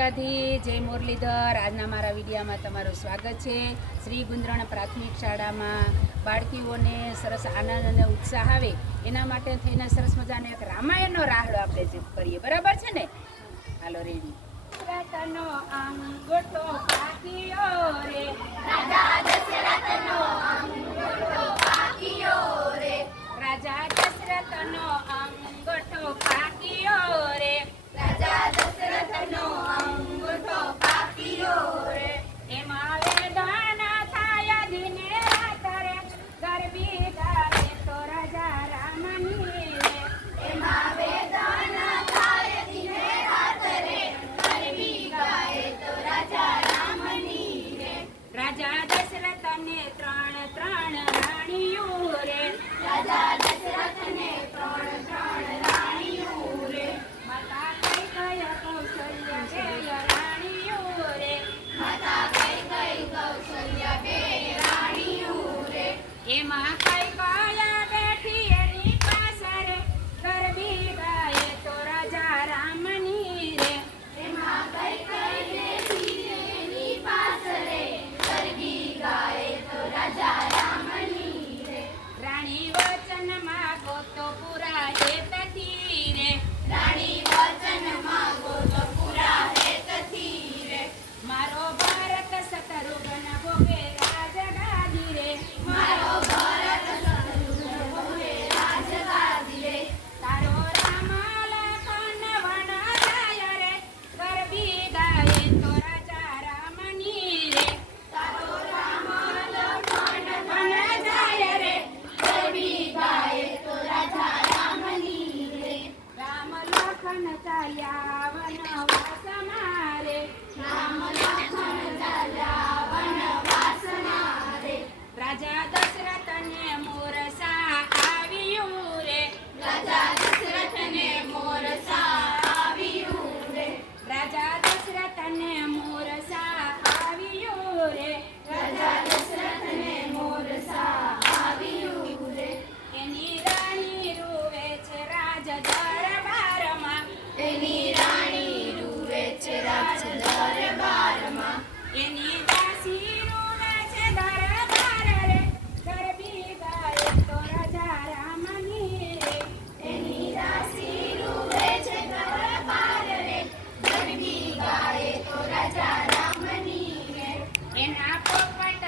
દ્વારકાથી જય મુરલીધર। આજના મારા વિડીયોમાં તમારું સ્વાગત છે। શ્રી ગુંદરણ પ્રાથમિક શાળામાં બાળકીઓને સરસ આનંદ અને ઉત્સાહ આવે એના માટે થઈને સરસ મજાનો એક રામાયણનો રાહડો આપણે જે કરીએ, બરાબર છે ને? હાલો, રેડી। દશરથનો અંગૂઠો પાક્યો રે, રાજા દશરથનો અંગૂઠો પાક્યો રે, રાજા દશરથનો અંગૂઠો પાક્યો રે, રાજા દશરથનો અંગૂઠો પાક્યો રે, એમાં વેદન થાય દિને રાત રે, ગરબી ગાય તો રાજા રામની રે, એમાં વેદન થાય દિને રાત રે, ગરબી ગાય તો રાજા રામની રે, રાજા દશરથને ત્રણ ત્રણ રાણીઓ રે, રાજા દશરથને ત્રણ ત્રણ રાણીઓ રે, માતા કઈ કઈ કૌશલ્ય બે રાણીઓ રે, માતા કઈ કઈ કૌશલ્ય બે રાણીઓ રે, એમાં કઈ કયા બેઠી એની પાસે રે, ગરબી ગાય તો રાજા રામની રે, એમાં કઈ કઈ બેઠી એની પાસે રે, ગરબી ગાય તો રાજા રામની રે, રાણી વચન માગો તો પૂરા હેતથી રે, રાણી વચન માગો તો પૂરા હેતથી રે, મારો ભારત શત્રુઘ્ન ભોગે રાજગાદી રે, મારો ભારત શત્રુઘ્ન ભોગે રાજગાદી રે, તારો રામ લખન વન જાય રે, ગરબી ગાય તો રાજા રામની રે, તારો રામ લખન વન જાય રે, ગરબી ગાય તો રાજા રામની રે, રામ લખન ચાલ્યા વનવાસમાં રે, રામ લખન ચાલ્યા વનવાસમાં રે, રાજા દશરથને મોરસા આવ્યું રે, રાજા દશરથને મોરસા આવ્યું રે, રાજા દશરથને મોરસા આવ્યું રે, રાજા દશરથને મોરસા આવ્યું રે, એની રાણી રૂવે છે રાજ દરબારમાં, એની રાણી રૂવે છે રાજ દરબારમાં, એની દાસી રૂવે છે દરબાર રે, ગરબી ગાય તો રાજા રામની રે, એની દાસી રૂવે છે દરબાર રે, ગરબી ગાય તો રાજા રામની રે, એના પોપટ